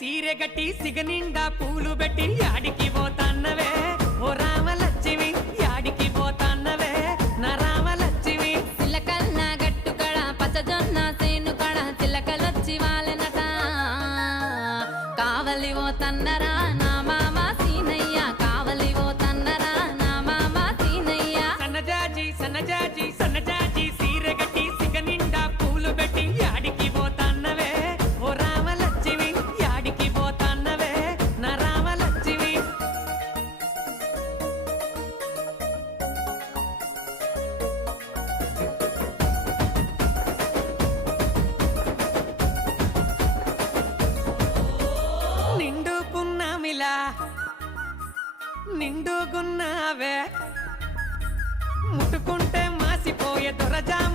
సీరె గట్టి సిగనిండా పూలు పెట్టి యాడికి పోతాన్నవే ఓ రామలక్ష్మి యాడికి పోతాన్నవే నా రామలక్ష్మి చిలకల్లా గట్టు కడ పచ్చజొన్న సేను కడ చిలకలొచ్చి వాలెనట కావలి ఓ తన్నరా నా మామ సీనయ్య కావలి ఓ తన్నరా నా మామ సీనయ్య సన్నజాజి సన్నజాజి సన్నజాజి సీరె గట్టి సిగనిండా పూలు పెట్టి యాడికి పోతాన్నవే ఓ రామలక్ష్మి యాడికి పోతాన్నవే నా రామలక్ష్మి నిండు పున్నమిలా నిండుగున్నావే ముట్టుకుంటే మాసిపోయే దొరజామ